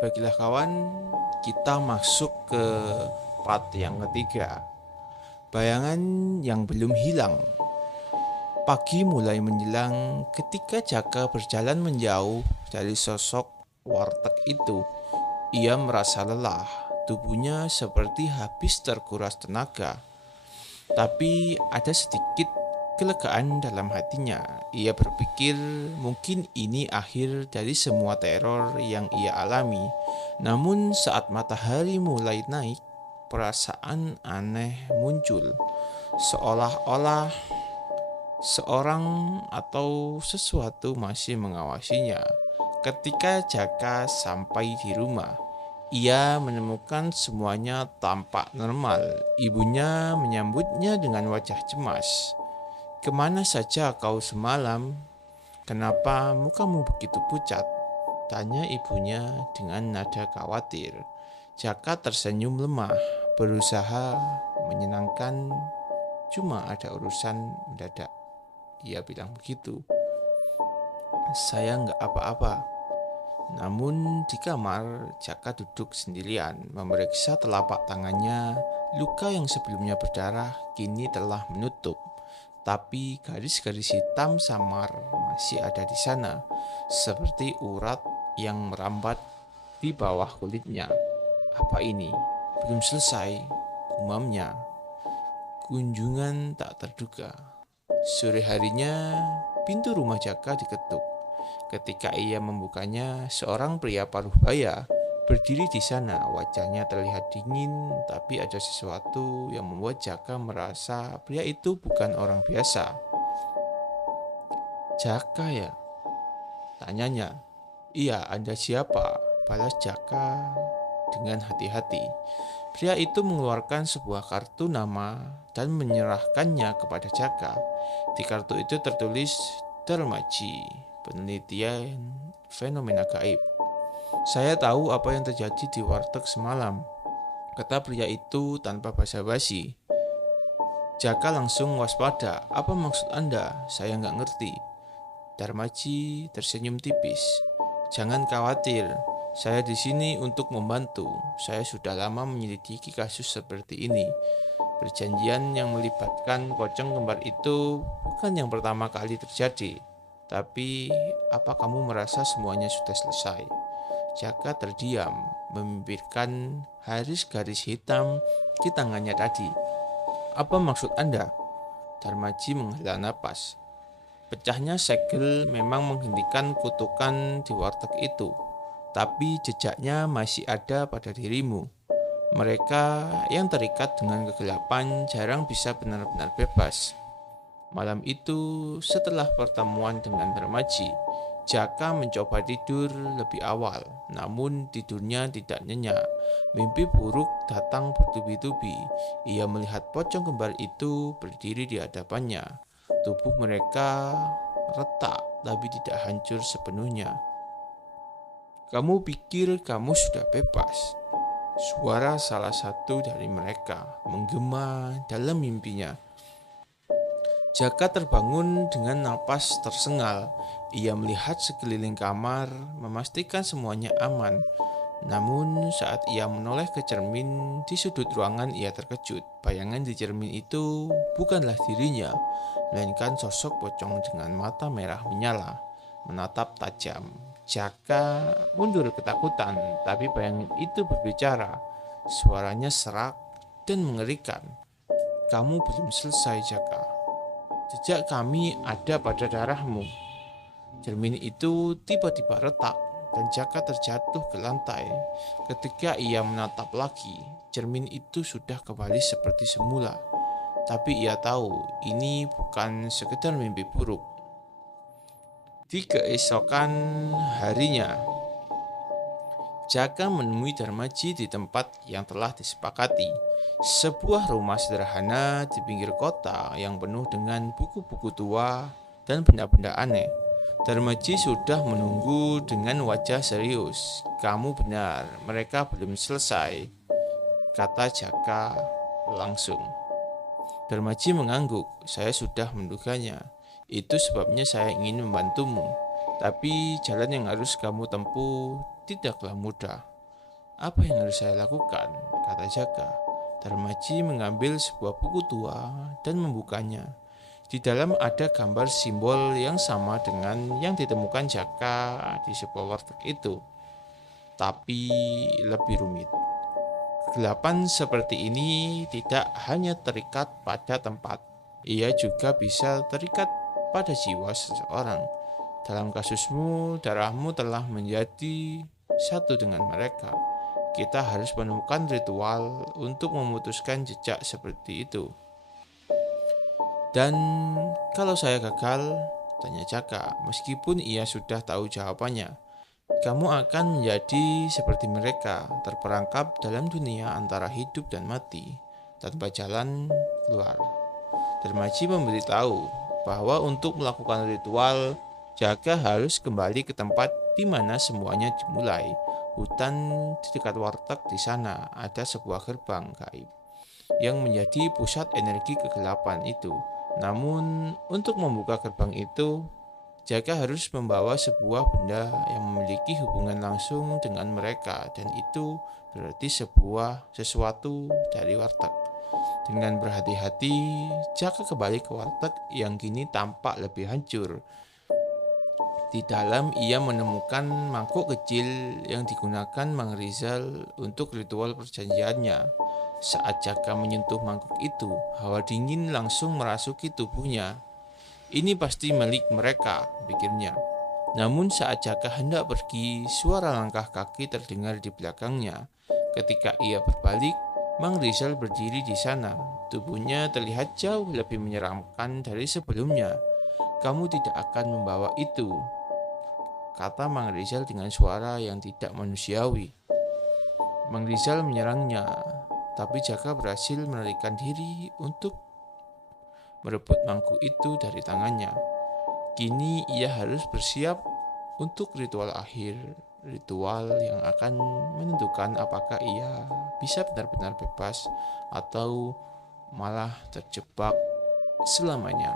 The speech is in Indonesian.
Baiklah kawan, kita masuk ke part yang ketiga. Bayangan yang belum hilang. Pagi mulai menjelang ketika Jaka berjalan menjauh dari sosok warteg itu. Ia merasa lelah, tubuhnya seperti habis terkuras tenaga. Tapi ada sedikit kelegaan dalam hatinya. Ia berpikir mungkin ini akhir dari semua teror yang ia alami. Namun saat matahari mulai naik, perasaan aneh muncul. Seolah-olah seorang atau sesuatu masih mengawasinya. Ketika Jaka sampai di rumah, ia menemukan semuanya tampak normal. Ibunya menyambutnya dengan wajah cemas. "Kemana saja kau semalam? Kenapa mukamu begitu pucat?" tanya ibunya dengan nada khawatir. Jaka tersenyum lemah, berusaha menyenangkan. "Cuma ada urusan mendadak," ia bilang begitu. "Saya nggak apa-apa." Namun di kamar, Jaka duduk sendirian, memeriksa telapak tangannya. Luka yang sebelumnya berdarah kini telah menutup, tapi garis-garis hitam samar masih ada di sana, seperti urat yang merambat di bawah kulitnya. "Apa ini? Belum selesai," gumamnya. Kunjungan tak terduga. Sore harinya, pintu rumah Jaka diketuk. Ketika ia membukanya, seorang pria paruh baya berdiri di sana. Wajahnya terlihat dingin, tapi ada sesuatu yang membuat Jaka merasa pria itu bukan orang biasa. "Jaka ya?" tanyanya. "Iya, Anda siapa?" balas Jaka dengan hati-hati. Pria itu mengeluarkan sebuah kartu nama dan menyerahkannya kepada Jaka. Di kartu itu tertulis Darmaji, penelitian fenomena gaib. "Saya tahu apa yang terjadi di warteg semalam," kata pria itu tanpa basa-basi. Jaka langsung waspada. "Apa maksud Anda? Saya nggak ngerti." Darmaji tersenyum tipis. "Jangan khawatir, saya di sini untuk membantu. Saya sudah lama menyelidiki kasus seperti ini. Perjanjian yang melibatkan pocong kembar itu bukan yang pertama kali terjadi. Tapi, apa kamu merasa semuanya sudah selesai?" Jaka terdiam, memimpikan garis hitam di tangannya tadi. "Apa maksud Anda?" Darmaji menghela napas. "Pecahnya segel memang menghentikan kutukan di warteg itu, tapi jejaknya masih ada pada dirimu. Mereka yang terikat dengan kegelapan jarang bisa benar-benar bebas." Malam itu, setelah pertemuan dengan Darmaji, Jaka mencoba tidur lebih awal, namun tidurnya tidak nyenyak. Mimpi buruk datang bertubi-tubi. Ia melihat pocong kembar itu berdiri di hadapannya. Tubuh mereka retak, tapi tidak hancur sepenuhnya. "Kamu pikir kamu sudah bebas?" Suara salah satu dari mereka menggema dalam mimpinya. Jaka terbangun dengan napas tersengal. Ia melihat sekeliling kamar, memastikan semuanya aman. Namun saat ia menoleh ke cermin di sudut ruangan, ia terkejut. Bayangan di cermin itu bukanlah dirinya, melainkan sosok pocong dengan mata merah menyala, menatap tajam. Jaka mundur ketakutan, tapi bayangan itu berbicara. Suaranya serak dan mengerikan. "Kamu belum selesai, Jaka. Jejak kami ada pada darahmu." Cermin itu tiba-tiba retak dan Jaka terjatuh ke lantai. Ketika ia menatap lagi, cermin itu sudah kembali seperti semula. Tapi ia tahu ini bukan sekedar mimpi buruk. Di keesokan harinya, Jaka menemui Darmaji di tempat yang telah disepakati. Sebuah rumah sederhana di pinggir kota yang penuh dengan buku-buku tua dan benda-benda aneh. Darmaji sudah menunggu dengan wajah serius. "Kamu benar, mereka belum selesai," kata Jaka langsung. Darmaji mengangguk. "Saya sudah menduganya. Itu sebabnya saya ingin membantumu. Tapi jalan yang harus kamu tempuh tidaklah mudah. "Apa yang harus saya lakukan?" kata Jaka. Darmaji mengambil sebuah buku tua dan membukanya. Di dalam ada gambar simbol yang sama dengan yang ditemukan Jaka di sebuah warteg itu, tapi lebih rumit. Kegelapan seperti ini tidak hanya terikat pada tempat, ia juga bisa terikat pada jiwa seseorang. Dalam kasusmu, darahmu telah menjadi satu dengan mereka. Kita harus menemukan ritual untuk memutuskan jejak seperti itu. "Dan kalau saya gagal?" tanya Jaka, meskipun ia sudah tahu jawabannya. "Kamu akan menjadi seperti mereka, terperangkap dalam dunia antara hidup dan mati, tanpa jalan keluar." Darmaji memberitahu bahwa untuk melakukan ritual, Jaka harus kembali ke tempat di mana semuanya dimulai. Hutan di dekat warteg. Di sana ada sebuah gerbang gaib yang menjadi pusat energi kegelapan itu. Namun, untuk membuka gerbang itu, Jaka harus membawa sebuah benda yang memiliki hubungan langsung dengan mereka, dan itu berarti sesuatu dari warteg. Dengan berhati-hati, Jaka kembali ke warteg yang kini tampak lebih hancur. Di dalam ia menemukan mangkuk kecil yang digunakan Mang Rizal untuk ritual perjanjiannya. Saat Jaka menyentuh mangkuk itu, hawa dingin langsung merasuki tubuhnya. "Ini pasti milik mereka," pikirnya. Namun saat Jaka hendak pergi, suara langkah kaki terdengar di belakangnya. Ketika ia berbalik, Mang Rizal berdiri di sana. Tubuhnya terlihat jauh lebih menyeramkan dari sebelumnya. "Kamu tidak akan membawa itu," kata Mang Rizal dengan suara yang tidak manusiawi. Mang Rizal menyerangnya, tapi Jaka berhasil melarikan diri untuk merebut mangkuk itu dari tangannya. Kini ia harus bersiap untuk ritual akhir, ritual yang akan menentukan apakah ia bisa benar-benar bebas atau malah terjebak selamanya.